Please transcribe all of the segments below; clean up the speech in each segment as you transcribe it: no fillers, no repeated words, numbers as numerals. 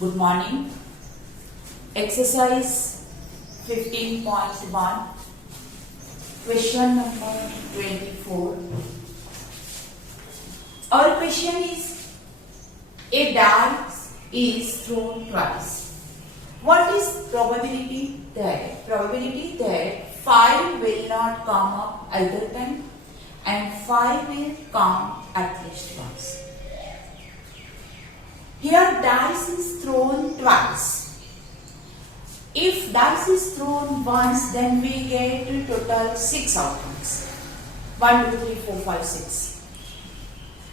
Good morning. Exercise 15.1. Question number 24. Our question is, a dice is thrown twice. What is probability that? Probability that 5 will not come up either time and 5 will come at least once. Here dice is thrown twice. If dice is thrown once, then we get total 6 outcomes. 1, 2, 3, 4, 5, 6.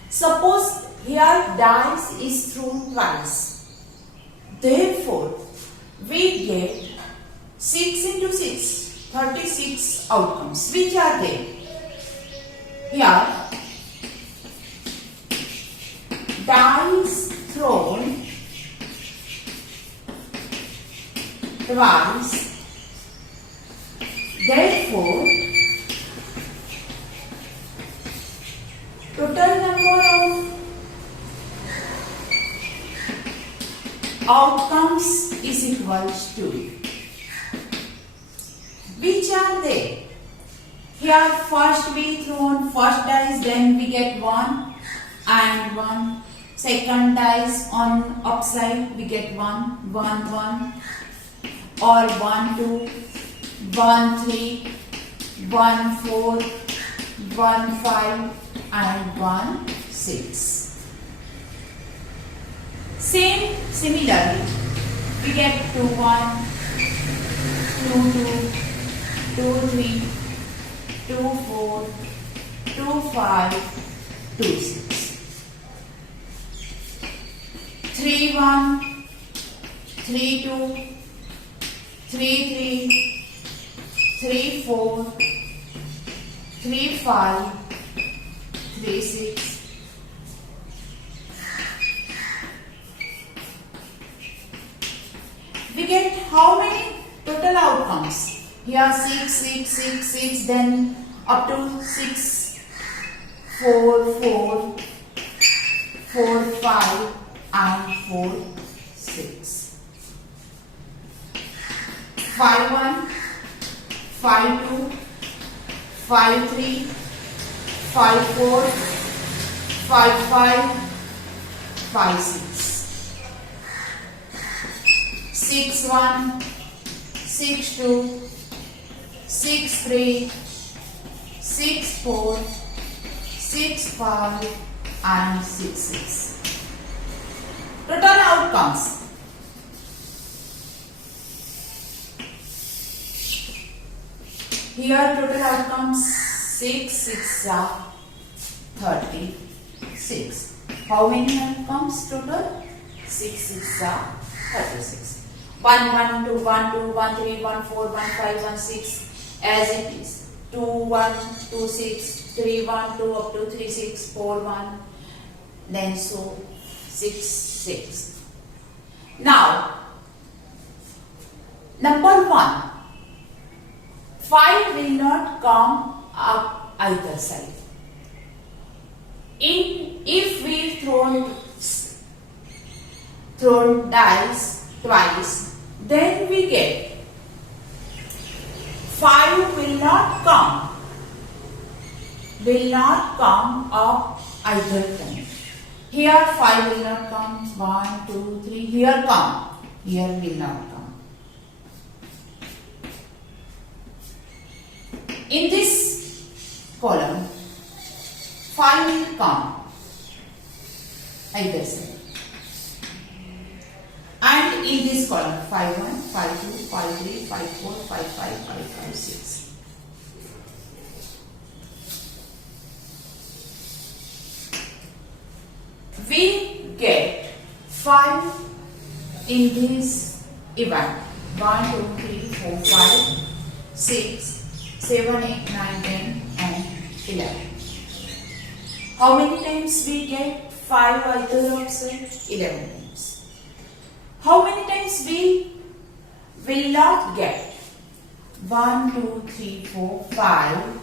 Suppose here dice is thrown twice. Therefore, we get 6 into 6, 36 outcomes. Which are they? Here, dice thrown twice. Therefore, total number of outcomes is equals to. Which are they? Here first we thrown first dice, then we get 1 and 1. Second dice on upside we get 1, 1, 1, or 1, 2, 1, 3, 1, 4, 1, 5 and 1, 6. Similarly, we get 2, 1, 2, 2, 2, 3, 2, 4, 2, 5, 2, 6. 3, 1, 3, 2, 3, 3, 3, 4, 3, 5, 3, 6. We get how many total outcomes? Here 6, 6, 6, 6, then up to 6, 4, 4, 4, 5 and 4, 6. 5, 1, 5, 2, 5, 3, 5, 4, 5, 5, 5, 6. 6, 1, 6, 2, 6, 3, 6, 4, 6, 5 and 6, 6. Total outcomes. Here total outcomes 6, 6 are 36. How many outcomes total? 6, 6 are 36. 1, 1, 2, 1, 2, 1, 3, 1, 4, 1, 5, 1, 6 as it is. 2, 1, 2, 6, 3, 1, 2 up to 3, 6, 4, 1. Then so 6, 6. Now, number 1. 5 will not come up either side. If we thrown dice twice, then we get 5 will not come up either time. Here 5 will not come. 1, 2, 3. Here come. Here will not come. In this column, 5 will come either side. And in this column, 5, 1, 5, 2, 5, 3, 5, 4, 5, 5, 5, 5, 6. We get 5 in this event. 1, 2, 3, 4, 5, 6, 7, 8, 9, 10 and 11. How many times we get 5 either option? 11 times. How many times we will not get? 1, 2, 3, 4, 5,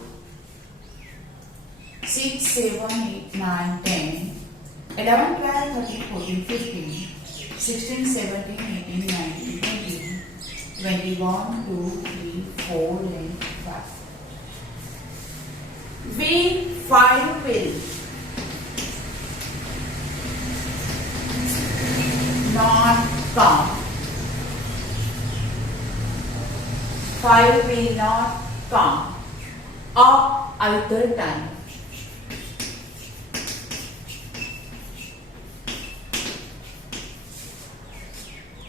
6, 7, 8, 9, 10, 11, 12, 13, 14, 15, 16, 17, 18, 19, 20, 21, 2, 3, 4 and 5. We 5 will not come. 5 will not come up either time.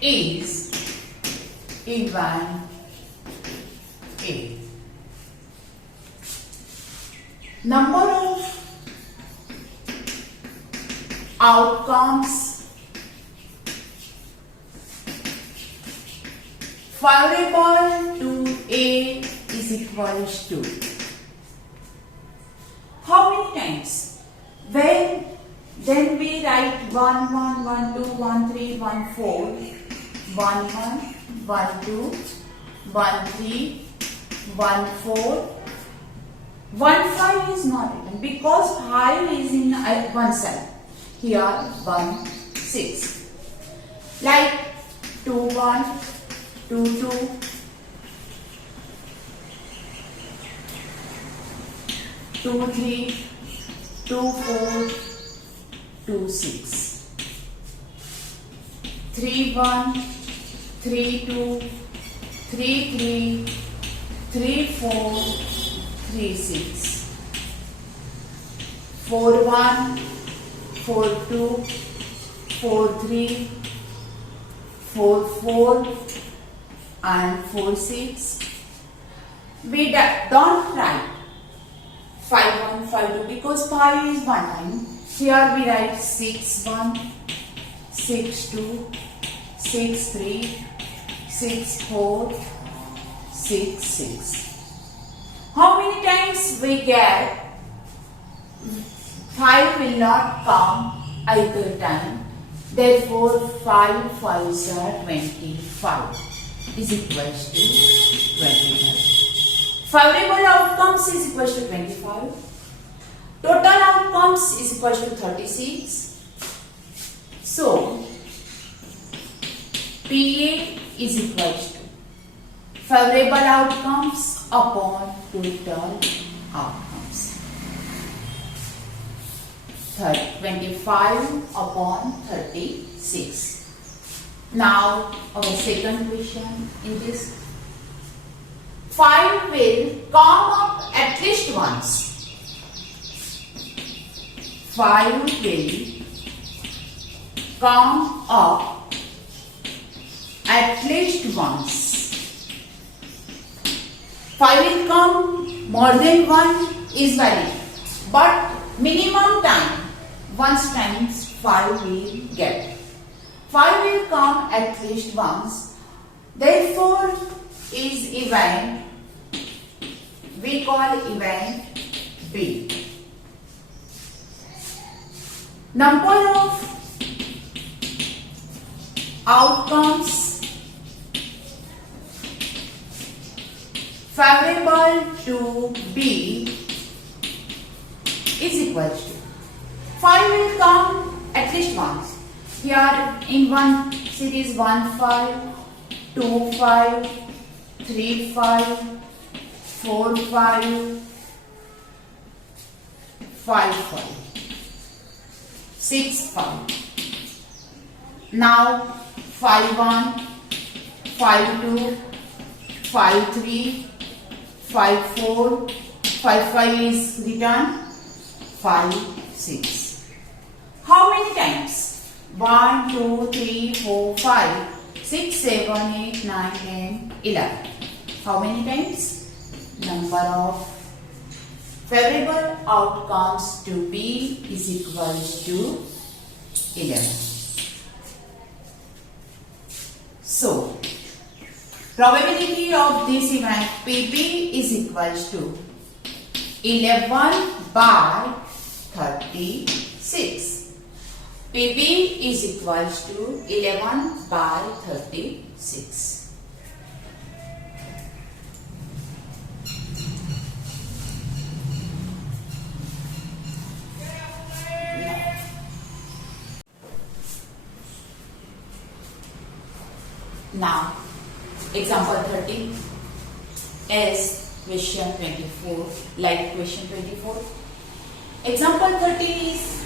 Is even A. Number of outcomes favorable to A is equals to. How many times? Then we write 1, 1, 1, 2, 1, 3, 1, 4, 1, 1, 1, 2, 1, 3, 1, 4, 1, 5 is not written because 5 is in one side. Here 1, 6. Like 2, 1, 2, 2, 2, 3, 2, 4, 2, 6. 3, 1, 3, 2, 3, 3, 3, 4, 3, 6. 4, 1, 4, 2, 4, 3, 4, 4 and 4, 6. We don't write 5, 1, 5, 2 because 5 is one time. Here we write 6, 1, 6, 2, 6, 3, 6, 4, 6, 6. How many times we get 5 will not come either time. Therefore, 5 5s are 25 is equals to 25. Favorable outcomes is equals to 25. Total outcomes is equals to 36. So, PA is equals to favorable outcomes upon total outcomes. 25 upon 36. Now, our second question in this. 5 will come up at least once. 5 will come up at least once. 5 will come more than one is valid, but minimum time once times 5 will get. 5 will come at least once. Therefore, is event, we call event B. Number of outcomes favorable to B is equal to 5 will come at least once. Here in one series 1 5, 2 5, 3 5, 4 5, 5 5, 6 5. Now 5 1, 5 2, 5 3, 5 4, 5 5 is written, 5 6. How many times? 1, 2, 3, 4, 5, 6, 7, 8, 9, 10, 11. How many times? Number of favorable outcomes to B is equal to 11. So, probability of this event PB is equal to 11 by 36. PB is equal to 11 by 36. Now, example 30 is question 24, like question 24. Example 30 is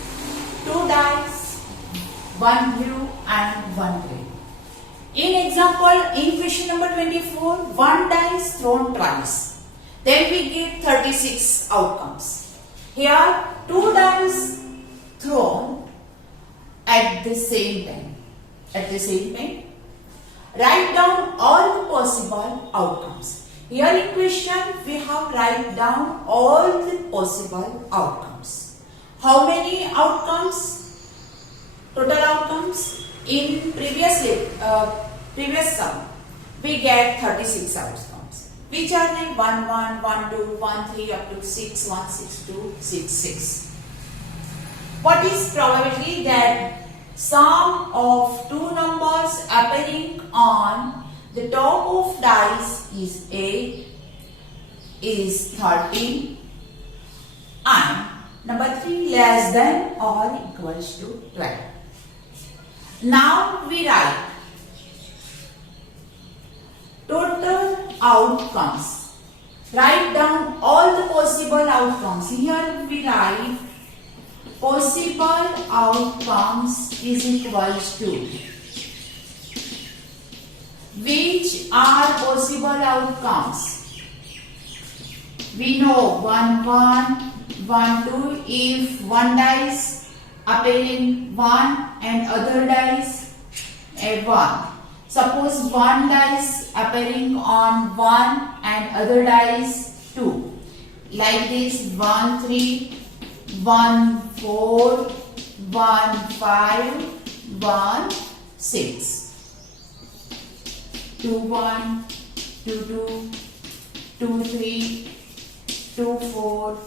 2 dice, 1 blue and 1 green. In question number 24, 1 dice thrown twice. Then we get 36 outcomes. Here, 2 dice thrown at the same time. Write down all the possible outcomes. Here in question, we have write down all the possible outcomes. How many outcomes? Total outcomes? In previous sum, we get 36 outcomes, which are like 1, 1, 1, 2, 1, 3 up to 6, 1, 6, 2, 6, 6. What is probability that sum of two numbers appearing on the top of dice is 8, is 13, and number 3 less than or equals to 12. Now we write total outcomes. Write down all the possible outcomes. Here we write possible outcomes is equals to. Which are possible outcomes? We know 1, 1, 1, 2. If one dice appearing 1 and other dice a 1. Suppose one dice appearing on 1 and other dice 2. Like this 1, 3, 1, 4, 1, 5, 1, 6. 2, 1, 2, 2, 2, 3, 2, 4.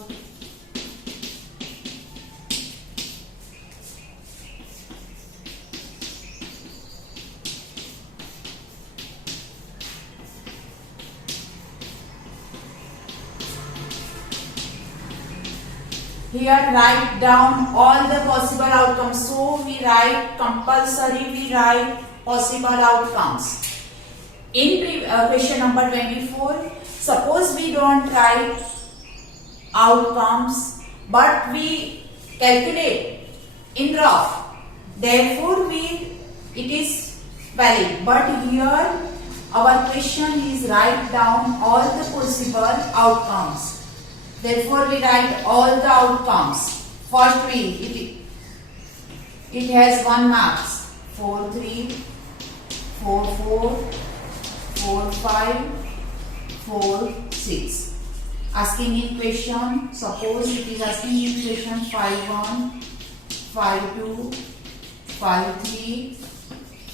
Here write down all the possible outcomes. So we write compulsory, we write possible outcomes. In question number 24, suppose we don't write outcomes but we calculate in rough. Therefore it is valid. But here our question is write down all the possible outcomes. Therefore, we write all the outcomes. First it has 1 marks. 4, 3, 4, 4, 4, 5, 4, 6. Asking in question, suppose it is asking in question 5, 1, 5, 2, 5, 3,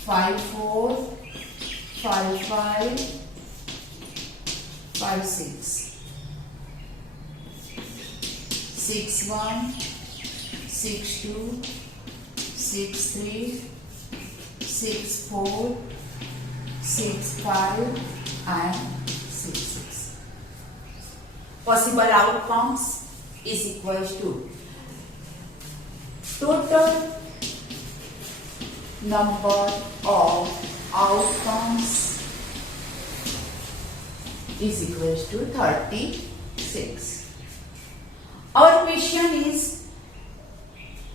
5, 4, 5, 5, 5, 6. 6, 1, 6, 2, 6, 3, 6, 4, 6, 5 and 6, 6. Possible outcomes is equals to total number of outcomes is equals to 36. Our question is,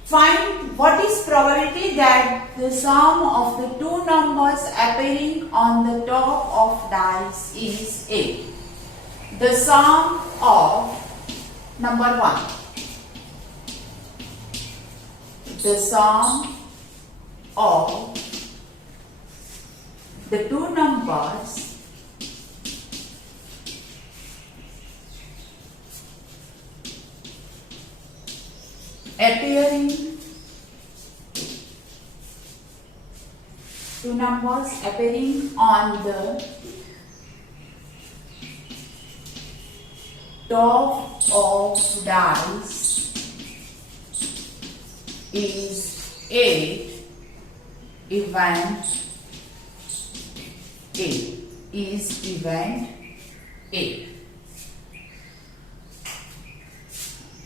find what is probability that the sum of the two numbers appearing on the top of dice is 8. The sum of number 1. The sum of the two numbers appearing on the top of dice is 8 event A. Is event A.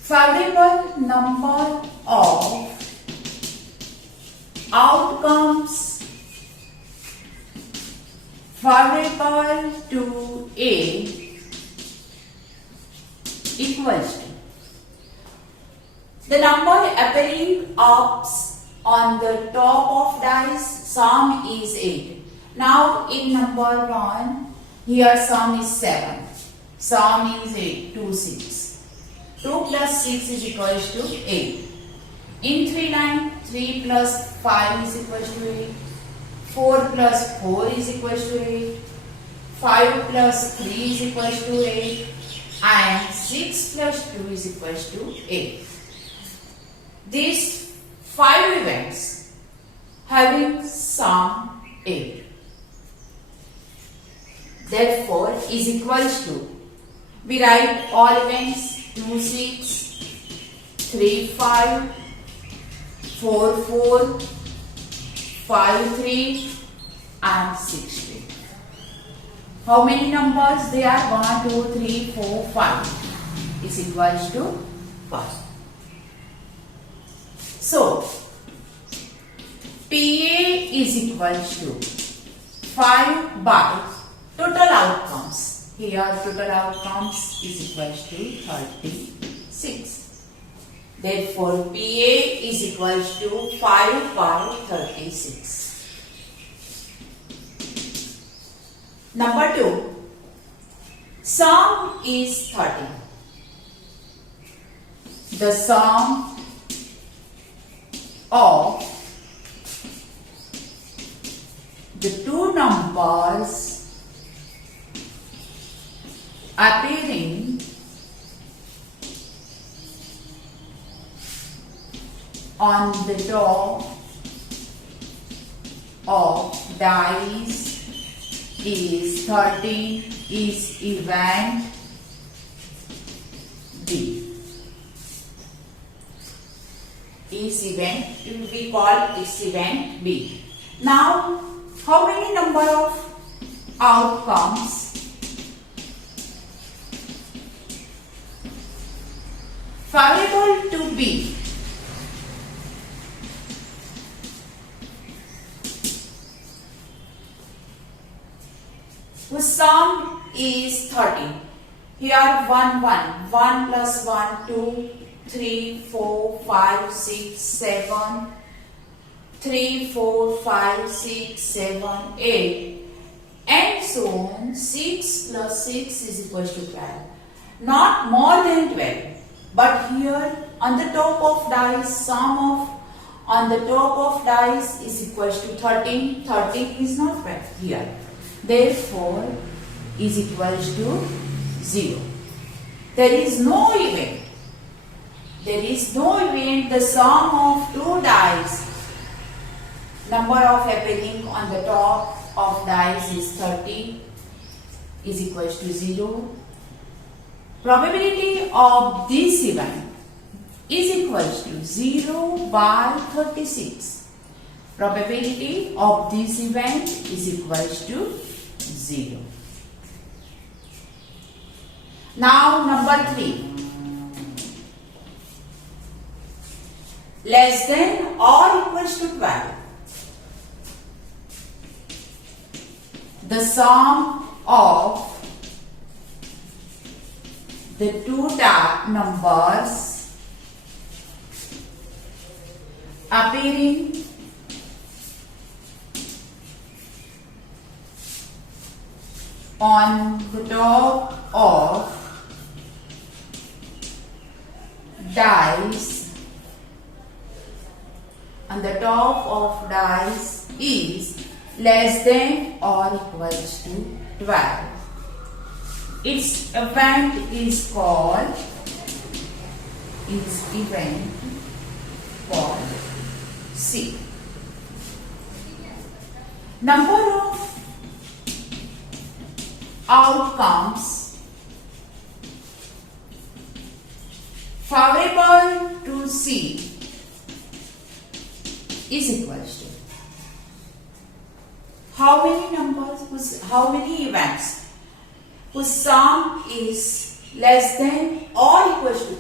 Favorable number of outcomes favorable to A equals to the number appearing up on the top of dice. Sum is 8. Now in number 1, here sum is 7. Sum is 8, 2, 6. 2 plus 6 is equals to 8. In 3 line, 3 plus 5 is equals to 8. 4 plus 4 is equals to 8. 5 plus 3 is equals to 8. And 6 plus 2 is equals to 8. These 5 events having sum 8. Therefore, is equals to, we write all events 2, 6, 3, 5, 4, 4, 5, 3 and 6, 3. How many numbers they are? 1, 2, 3, 4, 5 is equals to 5. So, PA is equals to 5 by total outcomes. Here total outcomes is equals to 36. Therefore, PA is equals to 5 by 36. Number 2, sum is 30. The sum of the two numbers appearing on the top of dice is 13 is event B. Is event, we call this event B. Now, how many number of outcomes? Favorable to B. Whose sum is 30. Here 1, 1. 1 plus 1, 2, 3, 4, 5, 6, 7. 3, 4, 5, 6, 7, 8. And so on. 6 plus 6 is equals to 12. Not more than 12. But here on the top of dice, sum of on the top of dice is equals to 13. 13 is not 12 here. Therefore, is equals to 0. There is no event. There is no event. The sum of two dice, number of appearing on the top of dice is 30, is equals to 0. Probability of this event is equals to 0 by 36. Probability of this event is equals to 0. Now number 3. Less than or equals to 12. The sum of the two numbers appearing on the top of dice, on the top of dice is less than or equals to 12. Its event is called C. Number of outcomes favorable to C is equals to how many numbers, how many events whose sum is less than or equals to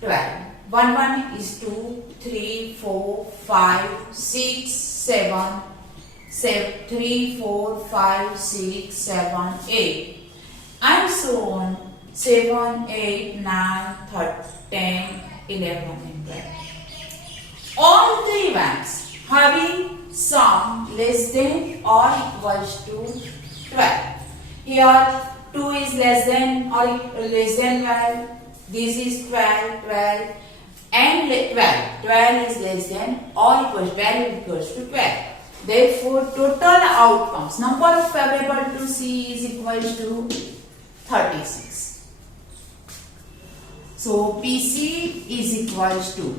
12. 1, 1 is 2, 3, 4, 5, 6, 7, 3, 4, 5, 6, 7, 8, and so on. 7, 8, 9, 10, 11, and 12. All the events having sum less than or equals to 12. Here 2 is less than or less than 12. This is 12, 12, and 12. 12 is less than or equals 12 equals to 12. Therefore, total outcomes, number of favorable to C is equals to 36. So, PC is equals to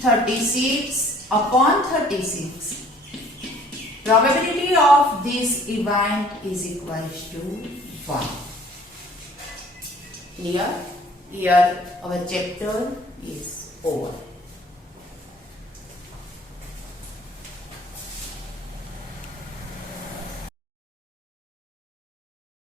36 upon 36. Probability of this event is equals to 1. Clear? Here our chapter is